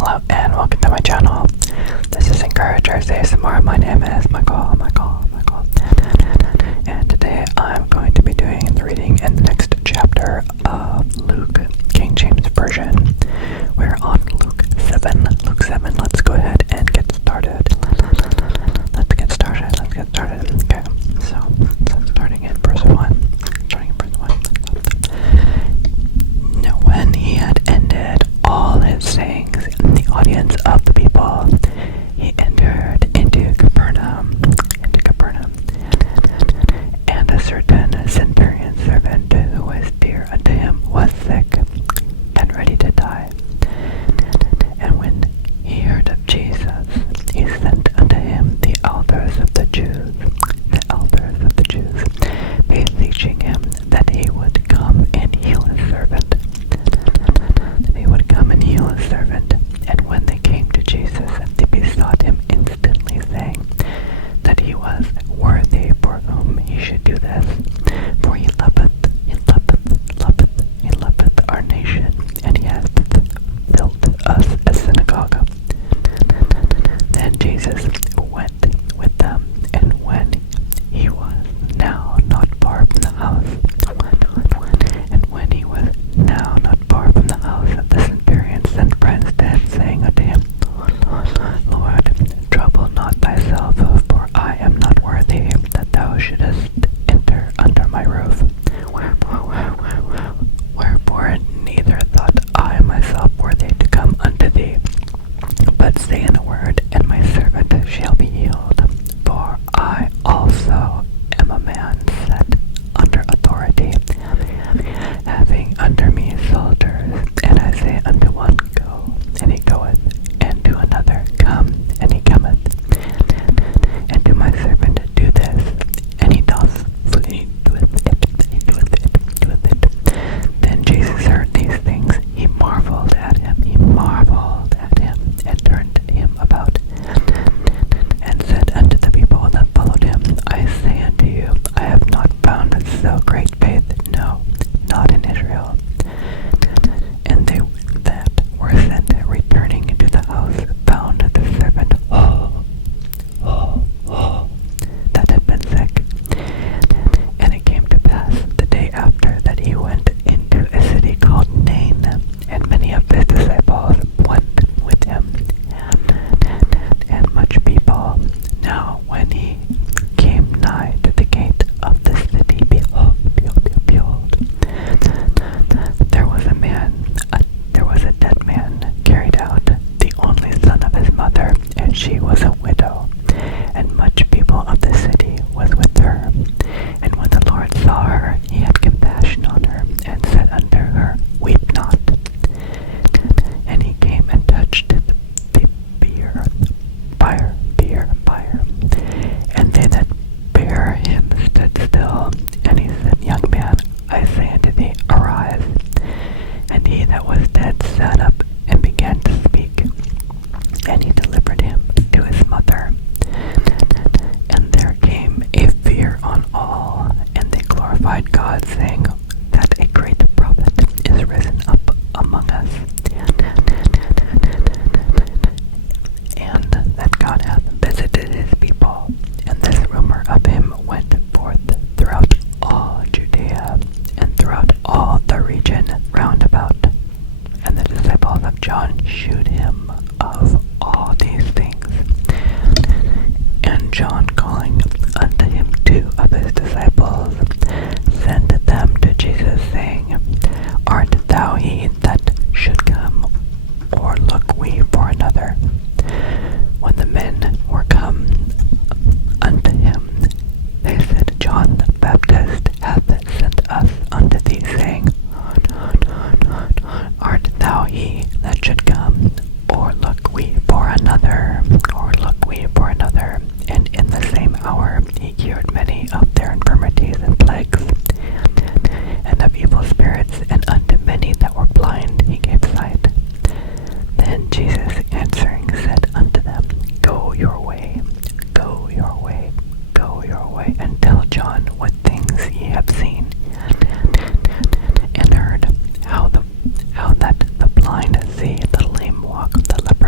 Hello and welcome to my channel. This is Encouragers ASMR. My name is Michael. And today I'm going to be doing the reading in the next chapter of Luke, King James Version. We're on Luke 7. Let's go ahead and get started. Let's get started. Okay, so starting in verse 1. Now when he had ended all his sayings in the audience of the people, he entered into Capernaum. And a certain centurion servant who was dear unto him was sick and ready to die. And when he heard of Jesus, he sent unto him the elders of the Jews, beseeching him that he would come and heal his servant. And when they came to Jesus, they besought him instantly, saying that he was worthy for whom he should do this. For he loveth our nation, and he hath built us a synagogue. Then Jesus went with them, and when he was now not far from the house, the centurion sent friends to him, saying unto him, Lord, trouble not thyself, for I am not worthy that thou shouldest enter under my roof. Wherefore neither thought I myself worthy to come unto thee, but say in a word, and my servant shall be healed. For I also am a man set under authority, having under me soldiers, and I say unto one, Go, and he goeth, and to another, Come, and he cometh, and to my servant, Do this, and he doth it. Then Jesus heard these things, he marveled at him, and turned him about, and said unto the people that followed him, I say unto you, I have not found so great faith, no, not in Israel. And they that were sent, returning into the house, found the servant that had been sick. And it came to pass the day after that he went into a city called Nain, and many of his disciples went with him, and much people. Now when he came nigh to the gate of the city, behold, there was a dead man carried out, the only son of his mother, and she was a widow, and much people of the city was with her. And when the Lord saw her, he had compassion on her, and said unto her, Weep not. And he came and touched the bier, and they that bare him stood still. And he said, Young man, I say unto thee, arise. And he that was dead sat up and began to speak. And he delivered him to his mother. And there came a fear on all, and they glorified God, saying that a great prophet is risen up among us, and that God hath visited his people. And this rumor of him went forth throughout all Judea, and throughout all the region round about. And the disciples of John shewed him of all these things. And John, calling unto him 2 of his disciples, sent them to Jesus, saying, Art thou he that should come, or look we for another? When the men were come unto him, they said, John the Baptist hath sent us unto thee, saying, Art thou he that should come, or look we for another? And in the same hour he cured many of their infirmities and plagues, and of evil spirits, and unto many that were blind he gave sight. Then Jesus answering said unto them, Go your way, and tell John what things ye have seen and heard, how that the blind see, the lame walk, the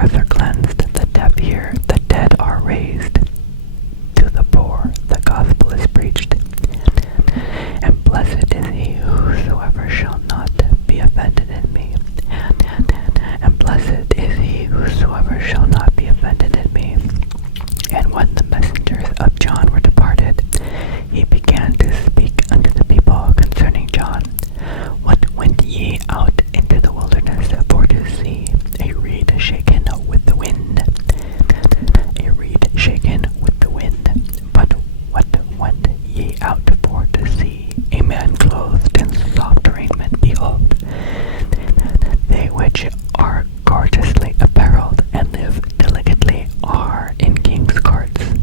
here the dead are raised, to the poor the gospel is preached. And blessed is he whosoever shall not be offended in me. And blessed is he whosoever shall not be offended in me. And when the messengers of John were departed, he began to speak unto the people concerning John. What went ye out into the wilderness for to see? A reed shaken with the wind. A reed shaken with the wind. But what went ye out for to see? A man clothed in soft raiment. Behold, they which are gorgeously apparelled and live delicately are in king's courts.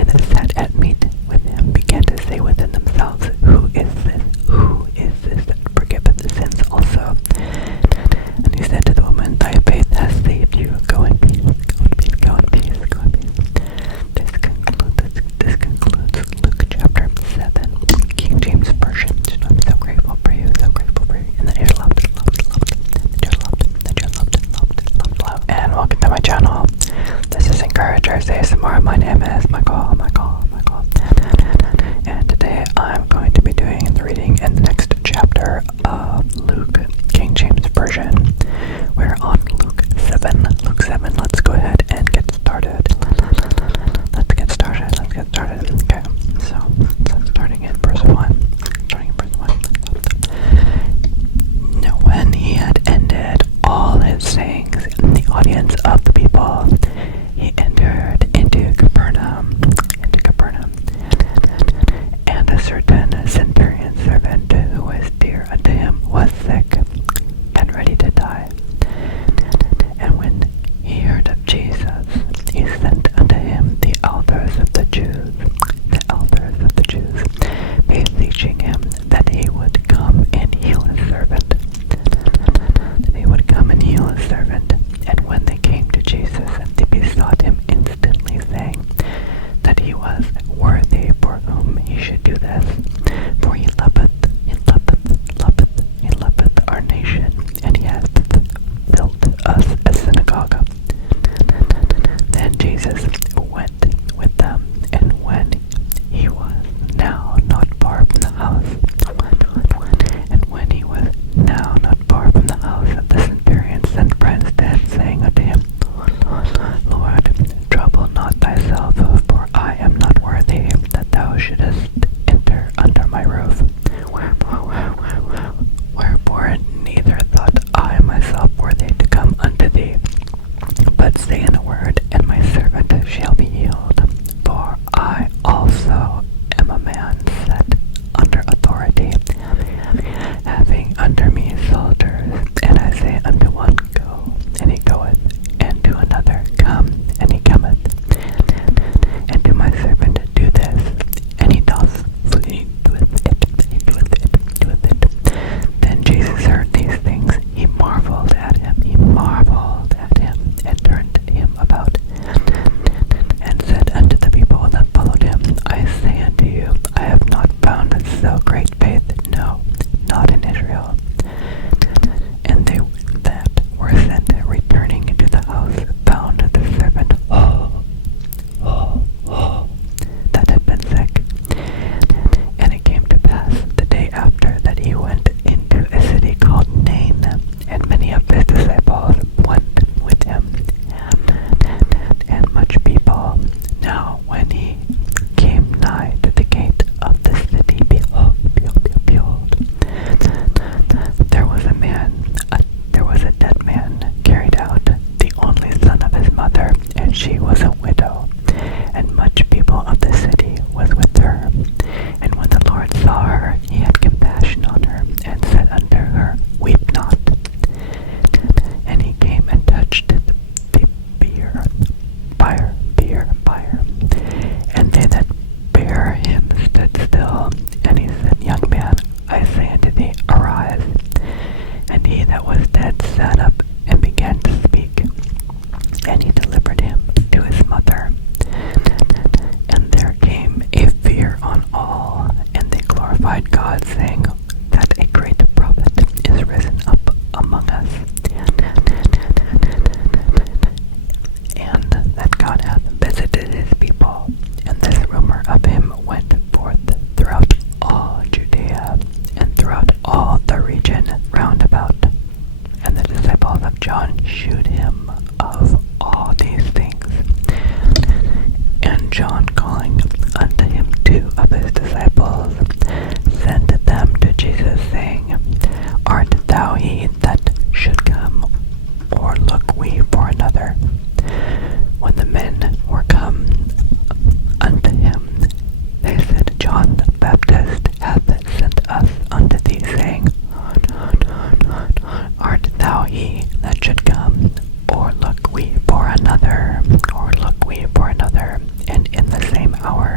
then sat at meat with him began to say within themselves, Who is this? Who is this that forgiveth the sins also? And he said to the woman, Thy faith has saved you. Go in peace. Go in peace. Go in peace. Go in peace. This concludes Luke chapter 7, King James Version. I'm so grateful for you. So grateful for you. And that you're loved. And welcome to my channel. This is Encouragers ASMR. My name is Michael. And today I'm going to be doing the reading in the next chapter of Luke, King James Version. We're on Luke 7. Let's go ahead and get started. Let's get started. Okay, so starting in verse 1. Now when he had ended all his sayings in the audience of the people, he entered into Capernaum. And a certain centurion servant who was dear unto him was sick and ready to die. And when he heard of Jesus, he sent unto him the elders of the Jews, beseeching him that he would come and heal his servant. And when they came to Jesus, they besought him instantly, saying that he was worthy for whom he should do this. For he loveth our nation, and he hath built us a synagogue. Then Jesus went with them, and when he was now not far from the house, the centurion sent friends to him, saying unto him, Lord, trouble not thyself, for I am not worthy that thou shouldest enter under my roof. Wherefore neither thought I myself worthy to come unto thee, but say in a word, and my servant shall be healed. For I also am a man set under authority, having under me soldiers, and I say unto one, Go, and he goeth, and to another, Come, and he cometh, and to my servant, Do this, and he doth doeth it. Then Jesus heard these things, he marveled at him, and turned him about, and said unto the people that followed him, I say unto you, I have not found so great faith, no, not in Israel. And they that were sent, returning into the house, found the servant that had been sick. And it came to pass the day after that he went into a city called Nain, and many of his disciples went with him, and much people. Now when he came nigh to the gate of the city, behold, there was a dead man carried out, the only son of his mother, and she was a widow, and much people of the city was with her. And when the Lord saw her, he had compassion on her, and said unto her, Weep not. And he came and touched the bier, and they that bare him stood still. And he said, Young man, I say unto thee, arise. And he that was dead sat up and began to speak. And he delivered him to his mother. And there came a fear on all, and they glorified God, saying that a great prophet is risen up among us, and that God hath visited his people. And this rumor of him went forth throughout all Judea, and throughout all the region round about. And the disciples of John shewed him of all these things. And John, calling unto him 2 of his disciples, sent them to Jesus, saying, Art thou he that should come, or look we for another? When the men were come unto him, they said, John the Baptist hath sent us unto thee, saying, Art thou he that should come, or look we for another? And in the same hour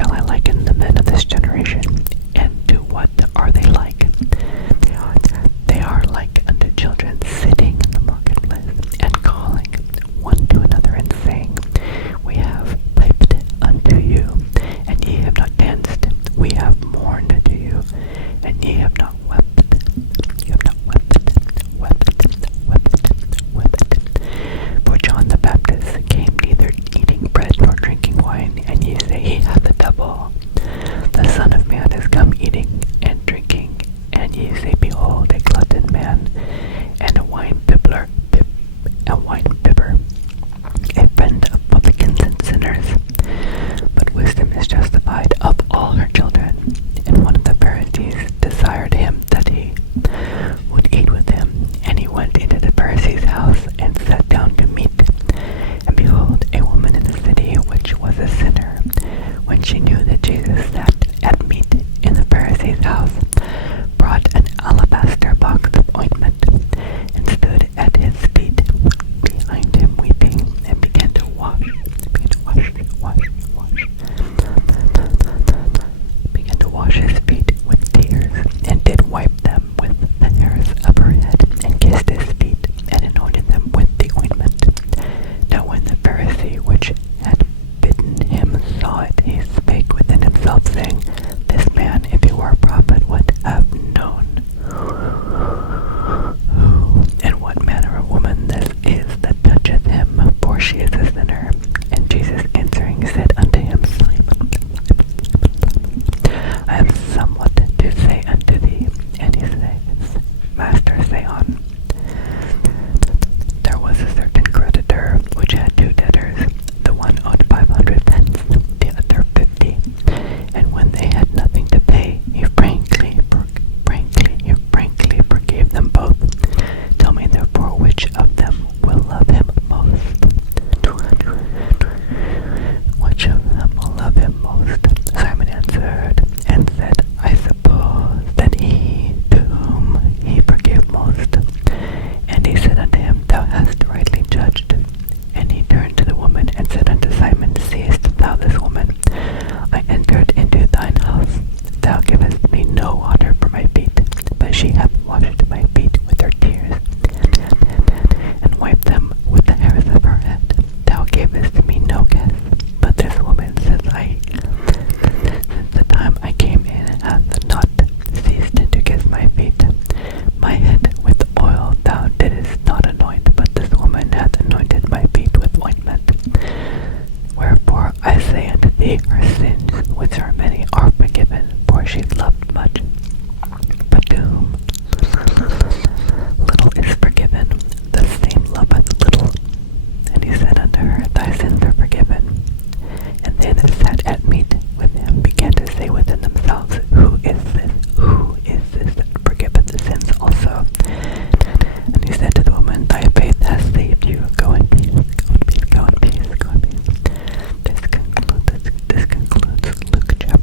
shall I liken the men of this generation? And to what are they like? They are like unto children sitting in the marketplace, and calling one to another, and saying, We have piped unto you, and ye have not danced. We have mourned to you, and ye have not wept. You have not wept. For John the Baptist came neither eating bread nor drinking wine, and ye say, He hath a devil. The Son of Man is come eating and drinking, and ye say, Behold, a glutton man, and a wine-bibber, a friend of publicans and sinners. But wisdom is justified of all her children. And one of the Pharisees desired him that he would eat with him. And he went into the Pharisee's house, and sat down to meat. And behold, a woman in the city, which was a sinner, when she knew that Jesus sat at meat in the Pharisee's house, brought an alabaster box of ointment, and stood at his feet behind him weeping, and began to wash his feet with tears, and did wipe them with the hairs of her head, and kissed his feet, and anointed them with the ointment. Now when the Pharisee which had bidden him saw it, he spake within himself, saying, This man, if he were a prophet, would have known who and what manner of woman this is that toucheth him, for she is a sinner. And Jesus answering said unto him, Simon, I have somewhat to say unto thee. And he says, Master, say on. There was a certain creditor which had two debtors. The one owed 500 pence, the other 50. And when they had nothing to pay, he frankly forgave them both. Tell me therefore which of them will love him most. Which of them will love him most? Simon answered and said, I suppose that he to whom he forgave most. And he said unto him, Thou hast rightly judged. And he turned to the woman and said unto Simon, Seest thou this woman? I entered into thine house. Thou givest me no water for my feet, but she hath washed my feet with her tears, and wiped them with the hairs of her head. Thou gavest me no kiss, but this woman, since the time I came in, hath not ceased to kiss my feet. My head with oil thou didst not anoint, but this woman hath anointed my feet with ointment. Wherefore I say unto thee, her sins, which are many, are forgiven, for she loved much. But to whom little is forgiven, the same loveth little. And he said unto her, Thy sins are forgiven. And they that sat at meat with him began to say within themselves, Who is this that forgiveth the sins also? And he said to the woman, Thy faith hath saved you. Go in peace. Go in peace. This concludes Luke chapter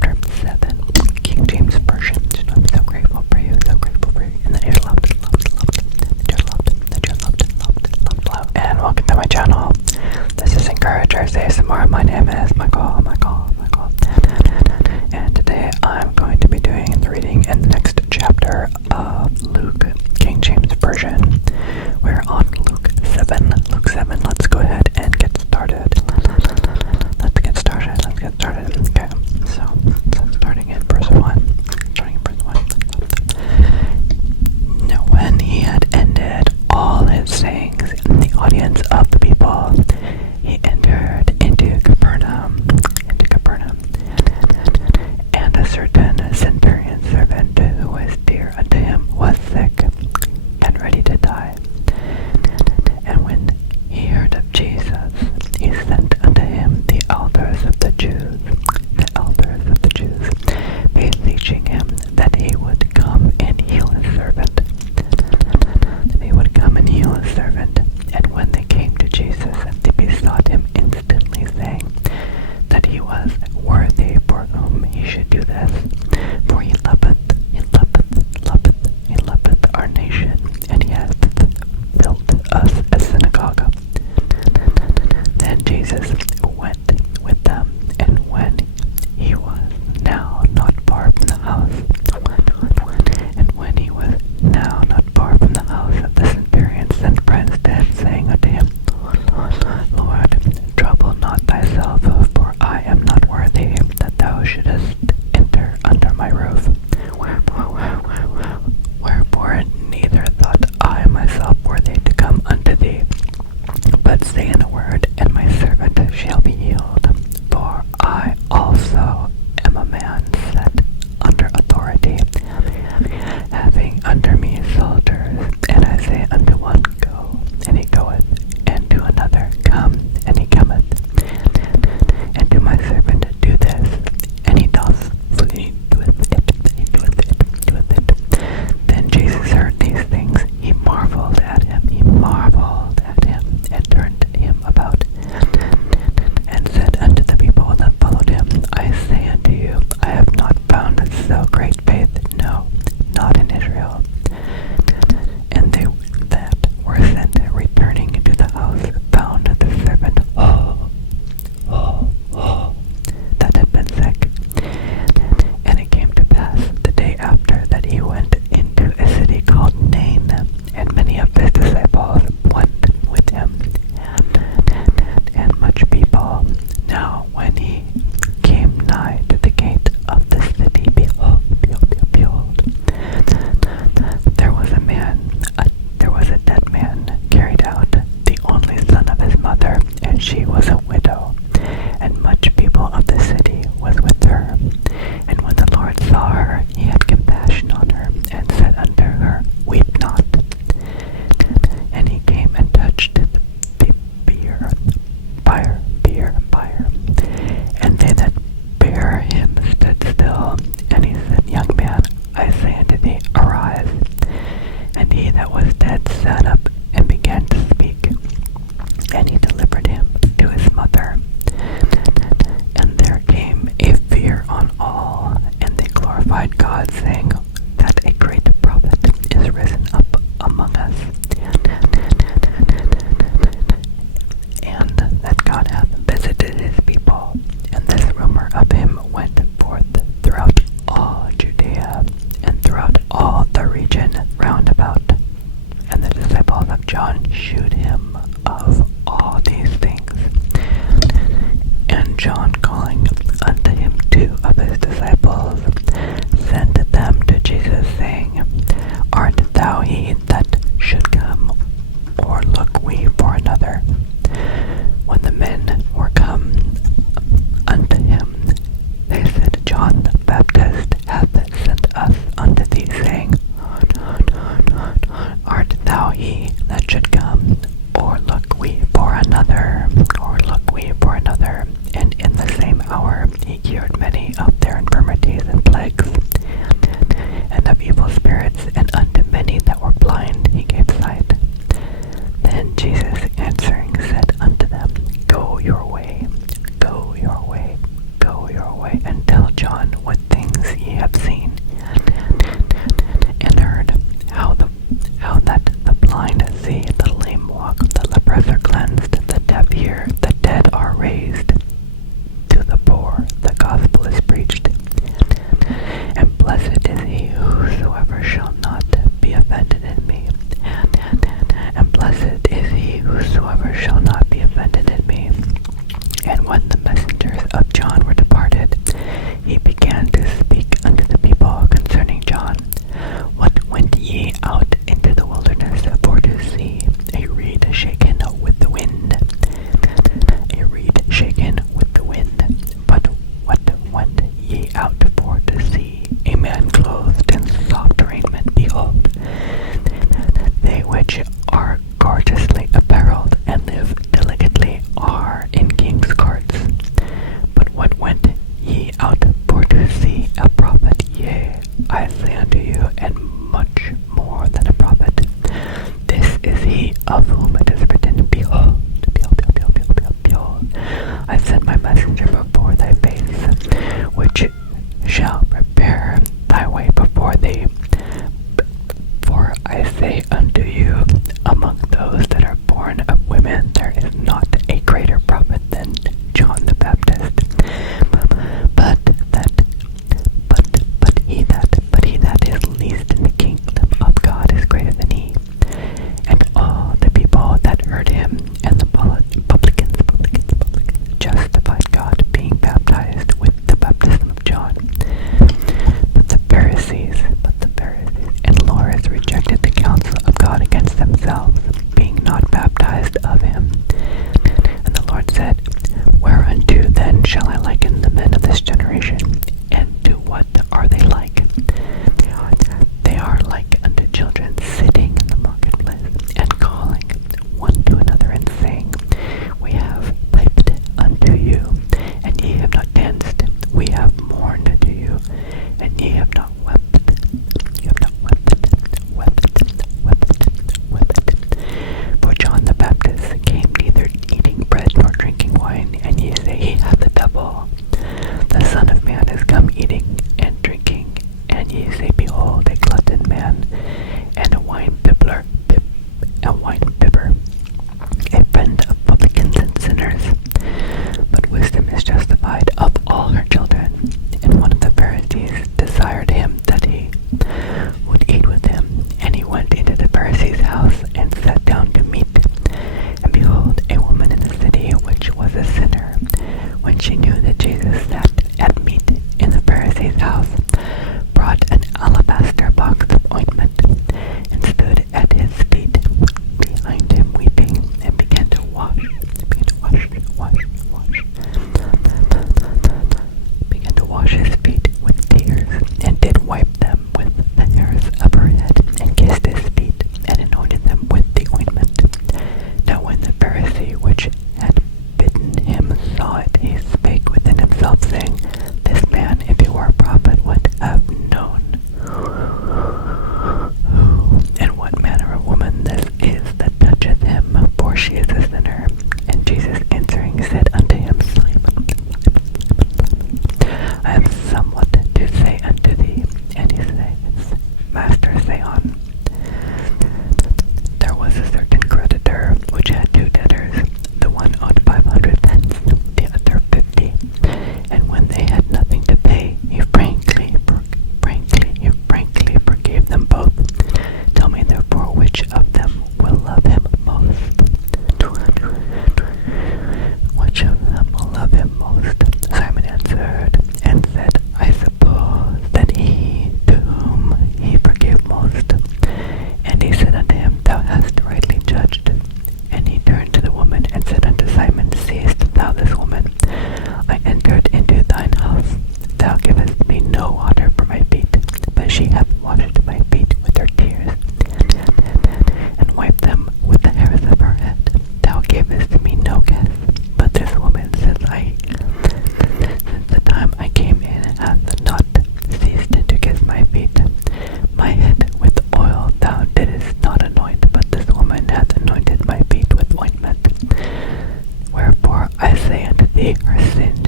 John, calling unto him 2 of his disciples, sent them to Jesus, saying, Art thou he that should come, or look we for another? When the men were come unto him, they said, John the Baptist hath sent us unto thee, saying, Art thou he that should come, or look we for another? Or look we for another? And in the same hour he cured many of their infirmities and plagues, and of evil spirits, and unto many that were blind he gave sight. Then Jesus answering said unto them, Go your way, go your way, go your way, and tell John what things ye have seen and heard, how that the blind see, the lame walk, the lepers are cleansed, the deaf hear, the dead are raised, to the poor the gospel is preached. And blessed is he whosoever shall not be offended in me. And blessed is he whosoever shall not be offended in me. And when the messengers of John were departed, he began to speak unto the people concerning John. What went ye out into the wilderness for to see? A reed shaken with the wind. A reed shaken with the wind. But what went ye out for to see? A man clothed in soft raiment. Behold, they which are gorgeously apparelled and live delicately are in king's courts. But what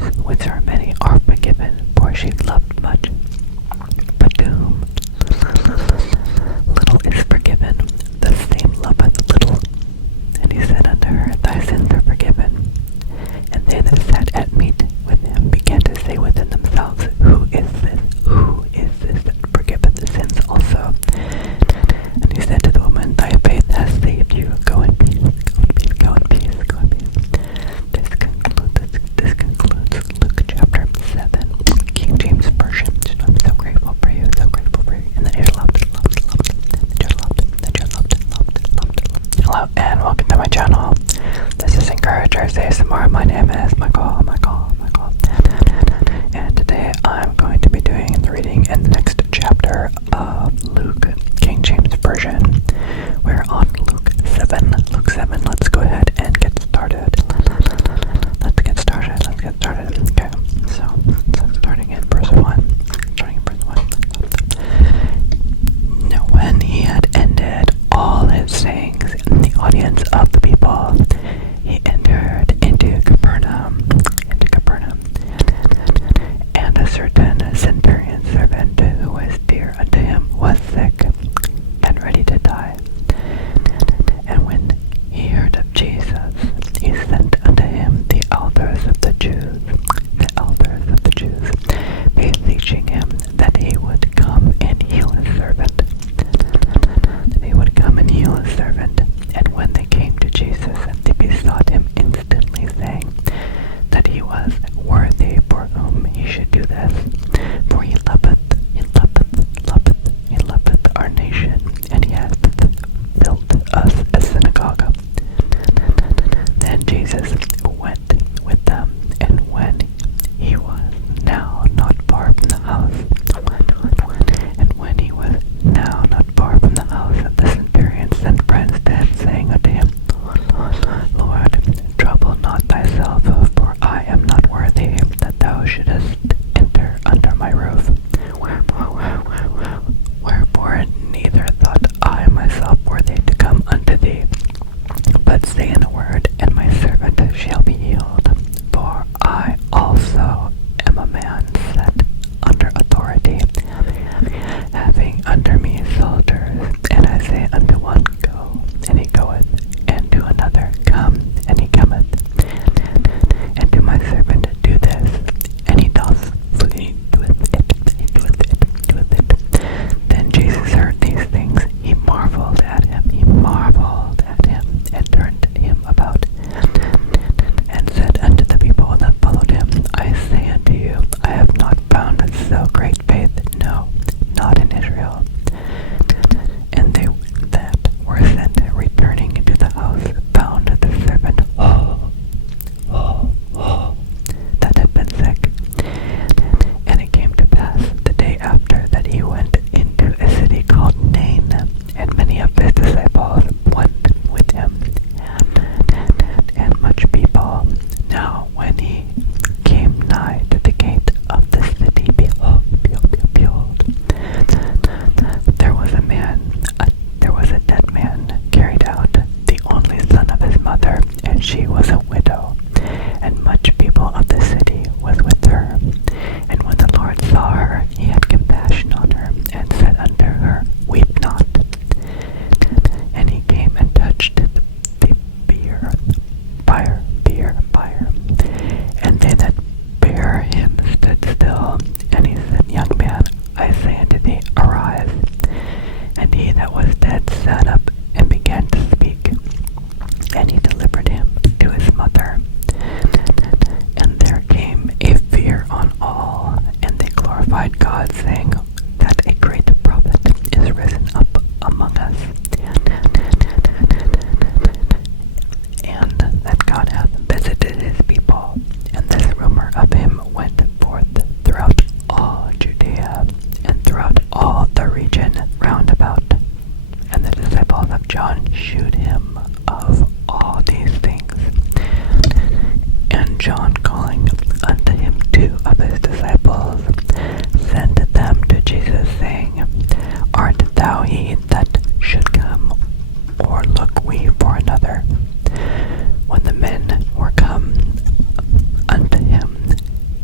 with her many are forgiven, for she loved much. But to whom little is forgiven, the same loveth little. And he said unto her, Thy sins are forgiven. And they that sat at meat with him began to say within themselves, Who is this? Who is this that forgiveth the sins also? And he said to the woman, Thy faith has saved you. Go in peace. Go in peace. Go in peace. Go in peace. This concludes Luke chapter 7, King James Version. I'm so grateful for you. So grateful for you. And that you're loved. Hello and welcome to my channel. This is Encouragers ASMR. My name is Michael. And today I'm going to be doing the reading in the next chapter of Luke, King James Version. We're on Luke 7. Let's go ahead and get started. Okay, so starting in verse 1. Now when he had ended all his sayings in the audience of the people, he entered into Capernaum. And a certain centurion servant who was dear unto him was sick and ready to die. And when he heard of Jesus, he sent unto him the elders of the Jews, beseeching him that he would come and heal his servant. And when they came to Jesus, they besought him instantly, saying that he was worthy for whom he should do this. For he loveth our nation, and he hath built us a synagogue. Then Jesus went with them, and when he was now not far from the house, the centurion sent friends to him, saying unto him, Lord, trouble not thyself, for I am not worthy that thou shouldest enter under my roof. Wherefore neither thought I myself worthy to come unto thee, but say in a word, and my servant shall be healed. For I also am a man set under authority, having under me soldiers, and I say unto one, Go, and he goeth, and to another, Come, and he cometh, and to my servant, Do this, and he doth doeth it. Then Jesus heard these things, he marveled at him, and turned him about, and said unto the people that followed him, I say unto you, I have not found so great faith, no, not in Israel. And they that were sent, returning into the house, found the servant that had been sick. And it came to pass the day after that he went into a city called Nain, and many of his disciples went with him, and much people. Now when he came nigh to the gate of the city, behold, there was a dead man carried out, the only son of his mother, and she was a widow, and much people of the city was with her. And when the Lord saw her, he had compassion on her, and said unto her, Weep not. And he came and touched the bier, and they that bare him stood still. And he said, Young man, I say unto thee, arise. And he that was dead sat up and began to speak. And he delivered him to his mother. And there came a fear on all, and they glorified God, saying that a great prophet is risen up among us, and that God hath visited his people. And this rumor of him went forth throughout all Judea, and throughout all the region round about. And the disciples of John shewed him of all these things. And John, calling unto him 2 of his disciples, sent them to Jesus, saying, Art thou he that should come, or look we for another? When the men were come unto him,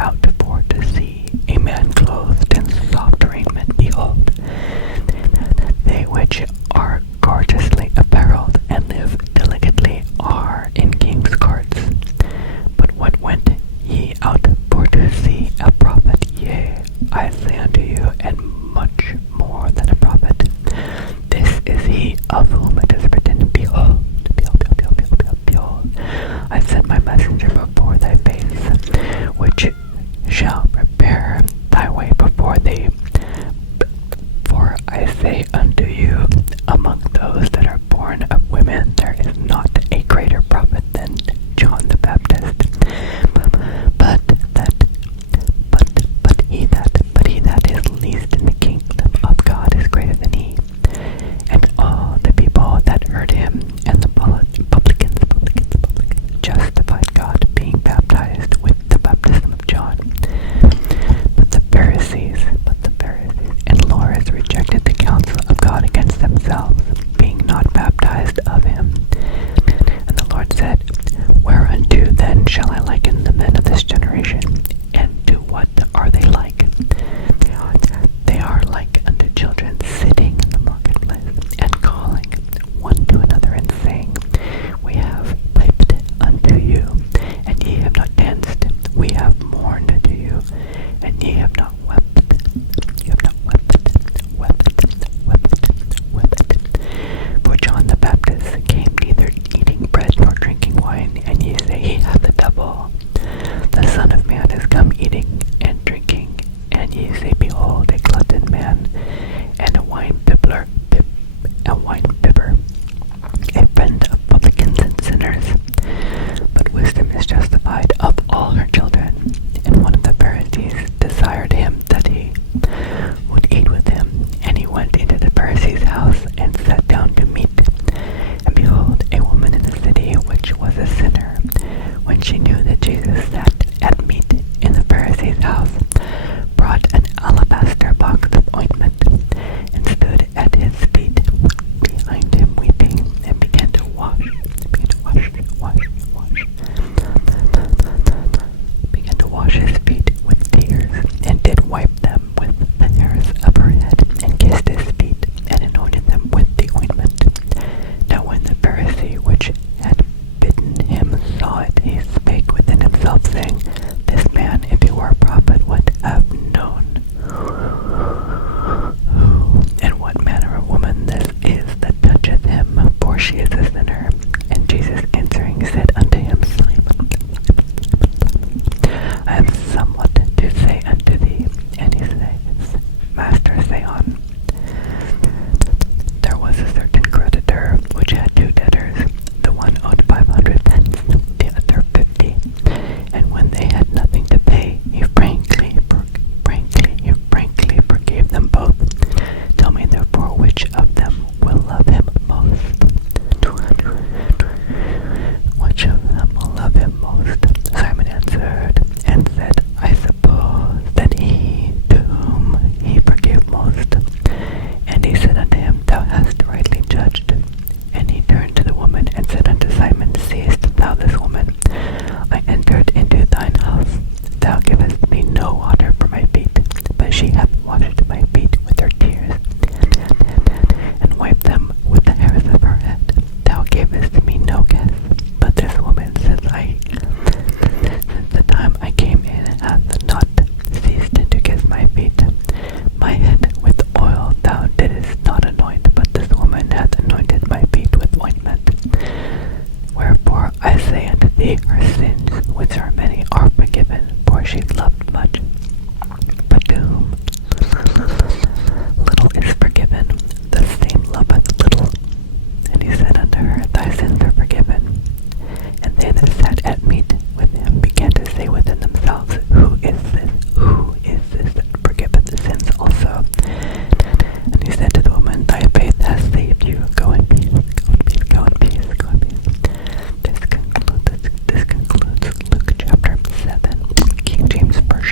out for to see a man clothed in soft raiment. Behold, they which are gorgeously apparelled and live delicately are in king's courts. But what went ye out for to see? A prophet? Yea, I say unto you, and much more than a prophet. This is he of whom it is written, Behold, behold, I send my messenger before thy face, which shall prepare thy way before thee. For I say unto you, among those that are born of women, there is not a greater prophet than John the Baptist. But he that is least in the kingdom of God is greater than he. And all the people that heard him and the publicans justified God, being baptized with the baptism of John. But the Pharisees and lawyers rejected the counsel of God against themselves, being not baptized of him. And the Lord said, Whereunto then shall I liken the men of this generation? And to what are they like? They are like unto children sitting in the marketplace, and calling one to another, and saying, We have piped unto you, and ye have not danced. We have mourned unto you, and ye have not wept. You have not wept. For John the Baptist came neither eating bread nor drinking wine, and ye say, He hath a devil. The Son of Man is come eating and drinking, and ye say, Behold, a glutton man, and a wine bibber, a friend of publicans and sinners. But wisdom is justified of all her children. And one of the Pharisees desired him that he would eat with him. And he went into the Pharisee's house, and sat down to meat. And behold, a woman in the city, which was a sinner, when she knew that Jesus sat at meat in the Pharisee's house, brought an alabaster box of ointment, and stood at his feet behind him weeping, and began to wash his feet with tears, and did wipe them with the hairs of her head, and kissed his feet, and anointed them with the ointment. Now when the Pharisee which had bidden him saw it, he spake within himself, saying, This man, if he were a prophet, would have known who and what manner of woman this is that toucheth him, for she is a sinner. And Jesus answering said unto him, I have somewhat to say unto thee. And he says, Master, say on. There was a certain creditor which had two debtors. The one owed 500 pence, the other 50. And when they had nothing to pay, he frankly forgave them both. Tell me therefore which of them will love him most. Which of them will love him most? Simon answered and said, I suppose that he to whom he forgave most. And he said unto him, Thou hast rightly judged. And he turned to the woman and said unto Simon, Seest thou this woman? I entered into thine house. Thou givest me no water for my feet, but she hath washed my feet with her tears, and wiped them with the hairs of her head. Thou gavest me no kiss, but this woman, since the time I came in, hath not ceased to kiss my feet. My head with oil thou didst not anoint, but this woman hath anointed my feet with ointment. Wherefore I say unto thee, her sins, which are many, are forgiven, for she loved much. But to whom little is forgiven, the same loveth little. And he said unto her, Thy sins are forgiven. And they that sat at meat with him began to say within themselves, Who is this that forgiveth the sins also? And he said to the woman, Thy faith has saved you. Go in peace. Go in peace. This concludes Luke chapter 7, King James Version.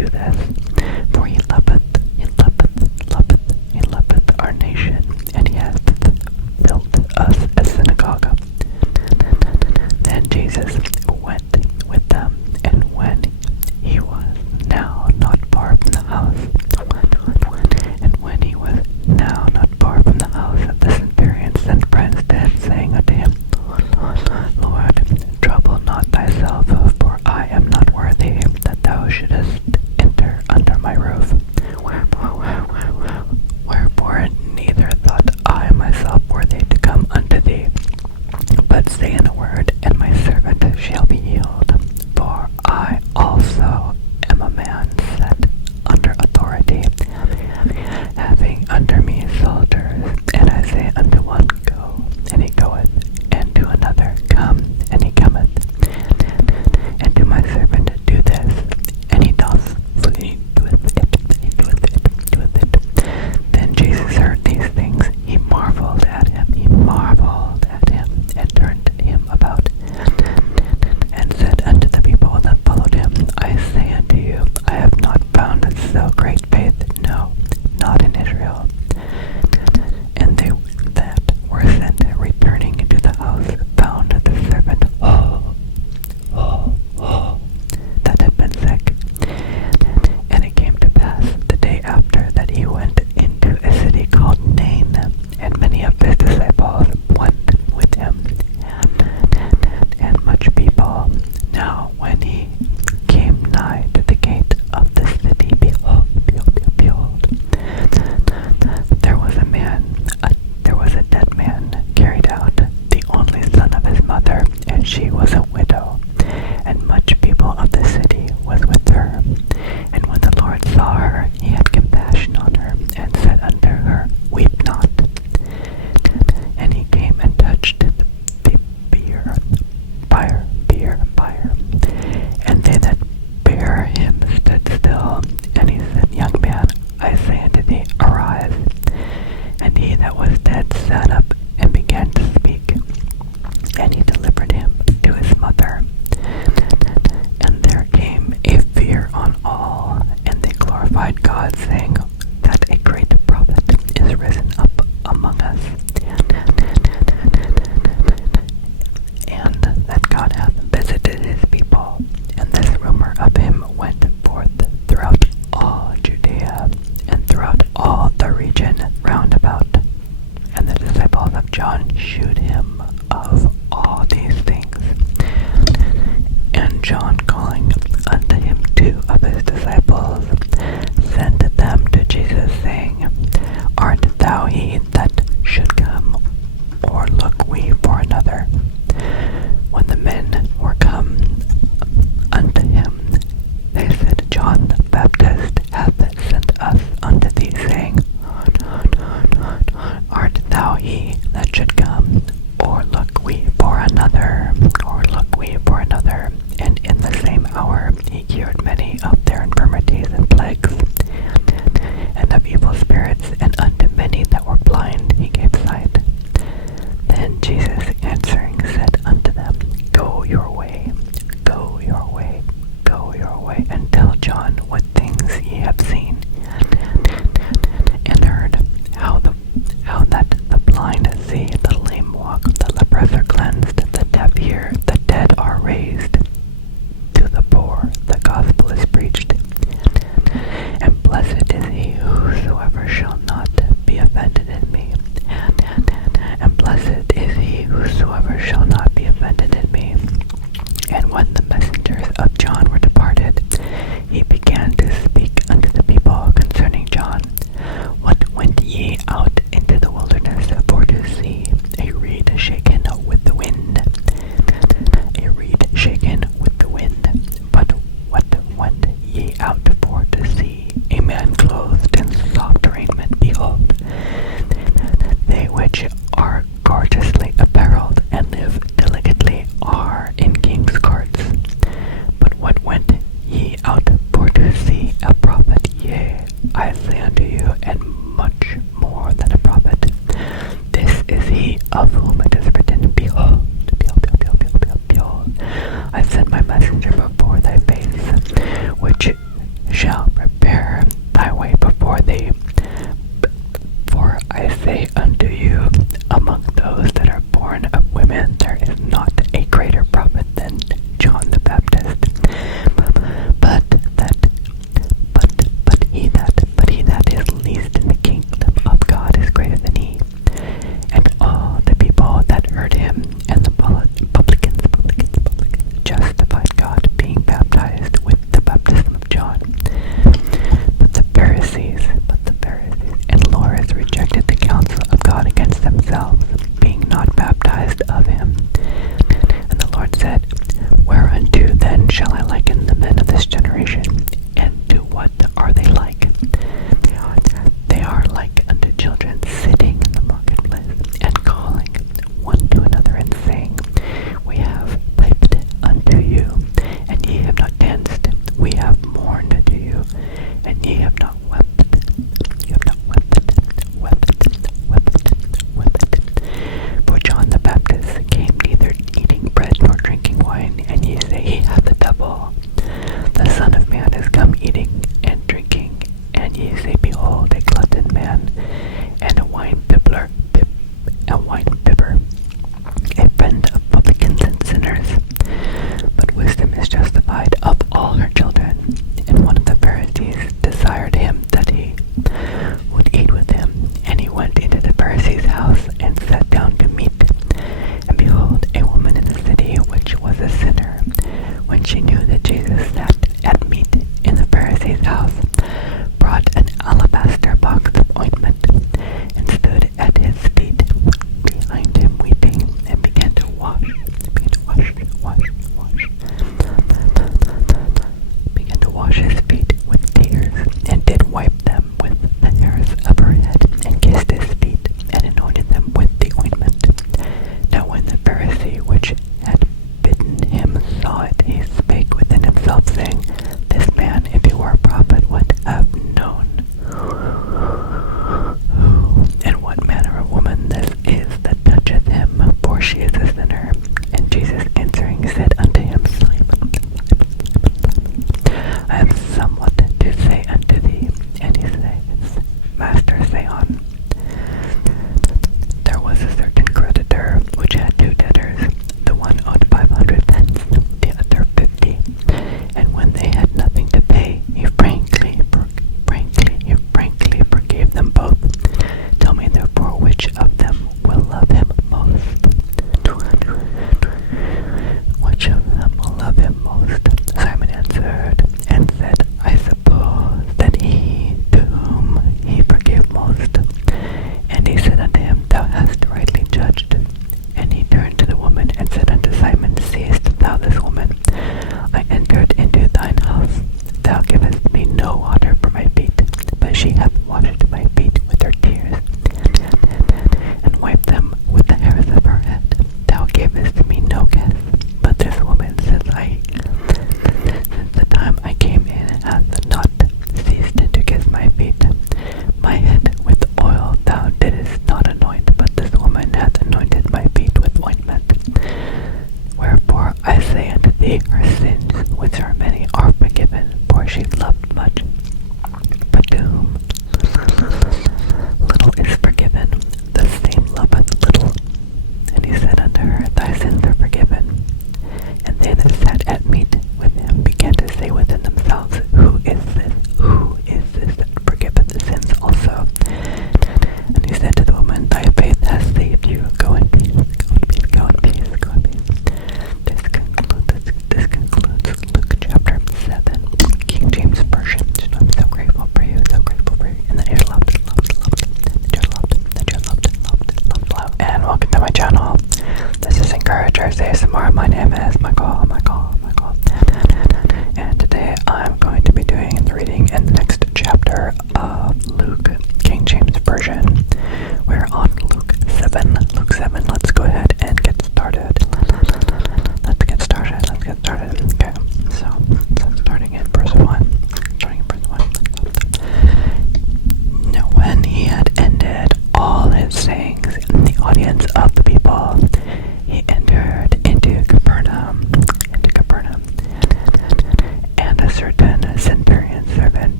do this, for he loveth our nation, and he hath built us a synagogue. Then Jesus went with them, and when he was now not far from the house, the centurion sent friends to him, saying unto him, Lord, trouble not thyself, for I am not worthy that thou shouldest enter under my roof. Wherefore neither thought I myself worthy to come unto thee, but say in a word, and my servant shall be healed. For I also am a man set under authority, having under me soldiers, and I say unto one, Go, and he goeth, and to another, Come, and he cometh, and to my servant, Do this, and he doth doeth it. Then Jesus heard these things, he marveled at him, and turned him about, and said unto the people that followed him, I say unto you, I have not found so great faith, no, not in Israel. And they that were sent, returning into the house, found the servant that had been sick. And it came to pass the day after that he went into a city called Nain, and many of his disciples went with him, and much people. Now when he came nigh to the gate of the city, behold, there was a dead man carried out, the only son of his mother, and she was a widow, and much people of the city was with her. And when the Lord saw her, he had compassion on her, and said unto her, Weep not. And he came and touched the bier, and they that bare him stood still. And he said, Young man, I say unto thee, arise. And he that was dead sat up and began to speak. And he delivered him to his mother. And there came a fear on all, and they glorified God, saying that a great prophet is risen up among us, and that God hath visited his people. And this rumor of him went forth throughout all Judea, and throughout all the region round about. And the disciples of John shewed him of all these things. And John, calling unto him 2 of his disciples, sent them to Jesus, saying, Art thou he that should come, or look we for another? When the men were come unto him, they said, John the Baptist hath sent us unto thee, saying, Art thou he that should come, or look we for another? And in the same hour he cured many of their infirmities and plagues, and of evil spirits, and unto many that were blind he gave sight. Then Jesus answering said unto them, Go your way, and tell John what things ye have seen and heard, how that the blind see, the lame walk, the lepers are cleansed, the deaf hear, the dead are raised, to the poor the gospel is preached. And blessed is he whosoever shall not be offended in me. And blessed is he whosoever shall not be offended in me. And when the messengers of John were departed, he began to speak unto the people concerning John. What went ye out into the wilderness for to see? A reed shaken with the wind. But what went ye out for to see? A man clothed in soft raiment. Behold, they which are gorgeously apparelled and live delicately are in king's courts. But what went ye out for to see? A prophet? Yea, I say unto you, and much more than a prophet. This is he of whom it is written, Behold, I send my messenger before thy face, which Now prepare thy way before thee. For I say unto you, among those that are born of women, there is not a greater prophet than John the Baptist. But he that is least in the kingdom of God is greater than he. And all the people that heard him and the publicans justified God, being baptized with the baptism of John. But the Pharisees and lawyers rejected the counsel of God against themselves, being not baptized of him. And the Lord said, Whereunto then shall I liken the men of this generation? And to what are they like? They are like unto children sitting in the marketplace, and calling one to another, and saying, We have piped unto you, and ye have not danced. We have mourned to you, and ye have not wept. You have not wept. For John the Baptist came neither eating bread nor drinking wine, and ye say he hath the devil. The Son of Man is come eating and drinking, and ye say, Behold, a glutton man, and a wine bibber, a friend of publicans and sinners. But wisdom is justified of all her children. And one of the Pharisees desired him that he would eat with him. And he went into the Pharisee's house, and sat down to meat. And behold, a woman in the city, which was a sinner, when she knew that Jesus sat at meat in the Pharisee's house, brought an alabaster box of ointment, and stood at his feet behind him weeping, and began to wash his feet with tears, and did wipe them with the hairs of her head, and kissed his feet, and anointed them with the ointment. Now when the Pharisee which had bidden him saw it, he spake within himself, saying, This man, if he were a prophet, would have known who and what manner of woman this is that toucheth him, for she is a sinner. And Jesus answering said unto him, Simon, I have somewhat to say unto thee. And he says, Master, say on. There was a certain creditor which had two debtors. The one owed 500 pence, the other 50. And when they had nothing to pay, he frankly forgave them both. Tell me therefore which of them will love him most. Which of them will love him most? Simon answered and said, I suppose that he to whom he forgave most. And he said unto him, Thou hast rightly judged. And he turned to the woman and said unto Simon, Seest thou this woman? I entered into thine house. Thou givest me no water for my feet, but she hath washed my feet with her tears, and wiped them with the hairs of her head. Thou gavest me no kiss, but this woman, says I, since the time I came in, hath not ceased to kiss my feet. My head with oil thou didst not anoint, but this woman hath anointed my feet with ointment. Wherefore I say unto thee, her sins, which are many, are forgiven, for she loved much. But to whom little is forgiven, the same loveth little. And he said unto her, Thy sins are forgiven. And they that sat at meat with him began to say within themselves, Who is this that forgiveth the sins also? And he said to the woman, Thy faith has saved you. Go in peace. Go in peace. This concludes Luke chapter 7, King James Version. I'm so grateful for you. And that you loved. And welcome to my channel. This is Encouragers ASMR. My name is Michael. And today I'm going to be doing the reading in the next chapter of Luke, King James Version. We're on Luke 7. Let's go ahead and get started. Okay, so starting in verse 1. Now when he had ended all his sayings in the audience of the people, he entered into Capernaum. And a certain centurion servant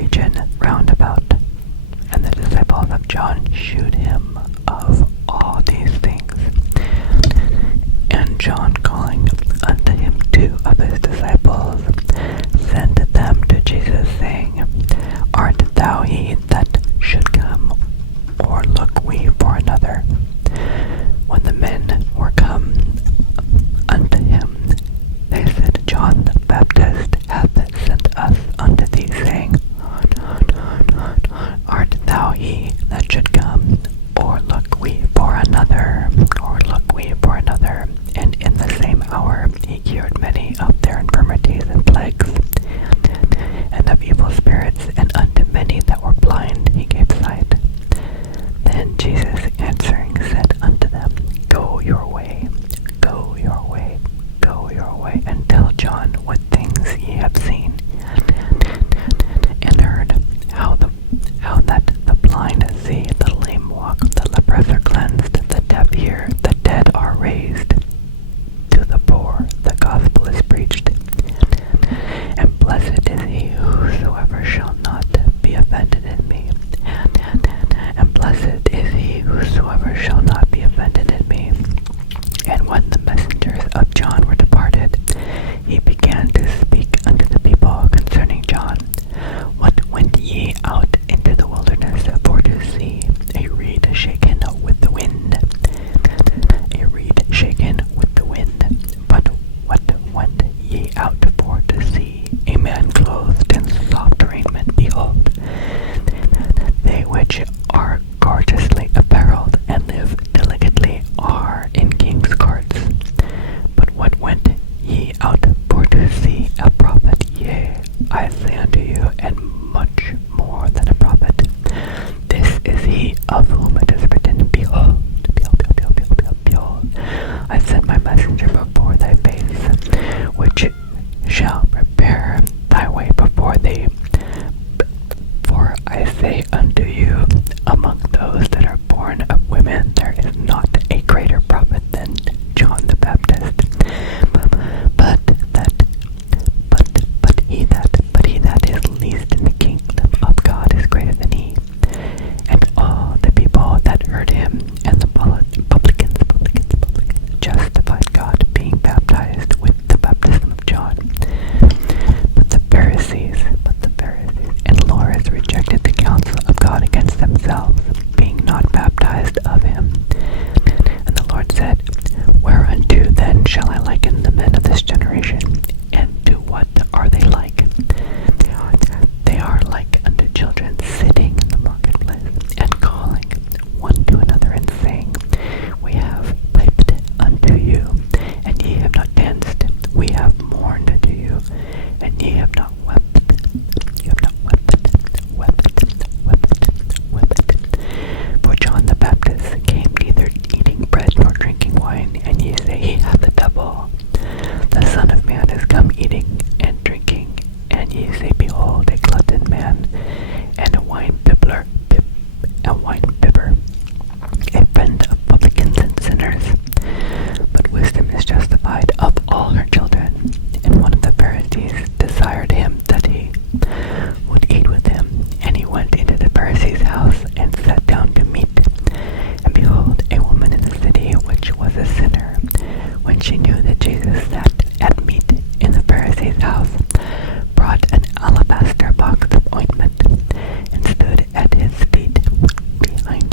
region round about. And the disciples of John shewed him of all these things. And John, calling unto him 2 of his disciples, sent them to Jesus, saying, Art thou he that should come, or look we for another? When the men were come unto him, they said, John the Baptist hath sent us unto thee, saying, Art thou he that should come, or look we for another? Or look we for another? And in the same hour he cured many of their infirmities and plagues, and of evil spirits, and unto many that were blind he gave sight. Then Jesus answering said unto them, Go your way, go your way, go your way, and tell John what things ye have seen and heard, how that the blind see, the lame walk, the lepers are cleansed, the deaf hear, the dead are raised, to the poor the gospel is preached. And blessed is he whosoever shall not be offended in me. And blessed is he whosoever shall not be offended in me. And when the messengers of John were departed, he began to speak unto the people concerning John. What went ye out into the wilderness for to see? A reed shaken with the wind. A reed shaken with the wind. But what went ye out for to see? A man clothed in soft raiment. Behold, they which are gorgeously apparelled and live delicately are in king's courts. But what went ye out for to see? A prophet? Yea, I say unto you, and much more than a prophet. This is he of whom it is written, Behold, behold, I send my messenger before thy face, which shall prepare thy way before thee. For I say unto you, among those that are born of women, there is not a greater prophet than John the Baptist. But he that is least in the kingdom of God is greater than he. And all the people that heard him and the publicans justified God, being baptized with the baptism of John. But the Pharisees and lawyers rejected the counsel of God against themselves, being not baptized of him. And the Lord said, Whereunto then shall I liken the men of this generation? And to what are they like? They are like unto children sitting in the marketplace, and calling one to another, and saying, We have piped unto you, and ye have not danced. We have mourned unto you, and ye have not wept. You have not wept. For John the Baptist came neither eating bread nor drinking wine, and ye say, He hath a devil. The Son of Man is come eating and drinking, and ye say, Behold, a glutton man, and a wine bibber, a friend of publicans and sinners. But wisdom is justified of all her children. And one of the Pharisees desired him that he would eat with him. And he went into the Pharisee's house, and sat down to meat. And behold, a woman in the city, which was a sinner, when she knew that Jesus sat at meat in the Pharisee's house, brought an alabaster box of ointment, and stood at his feet behind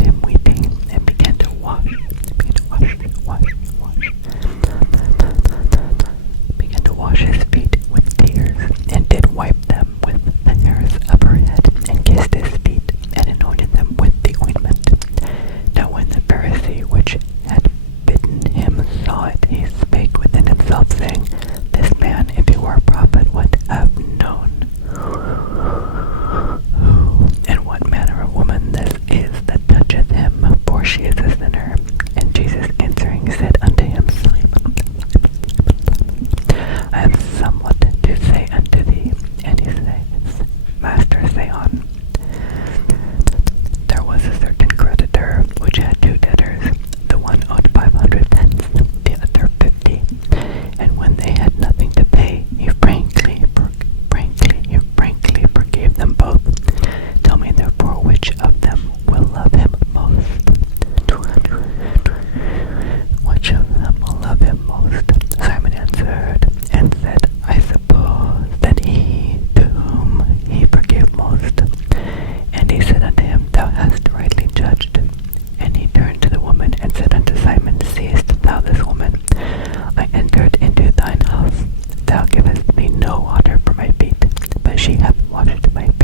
washed my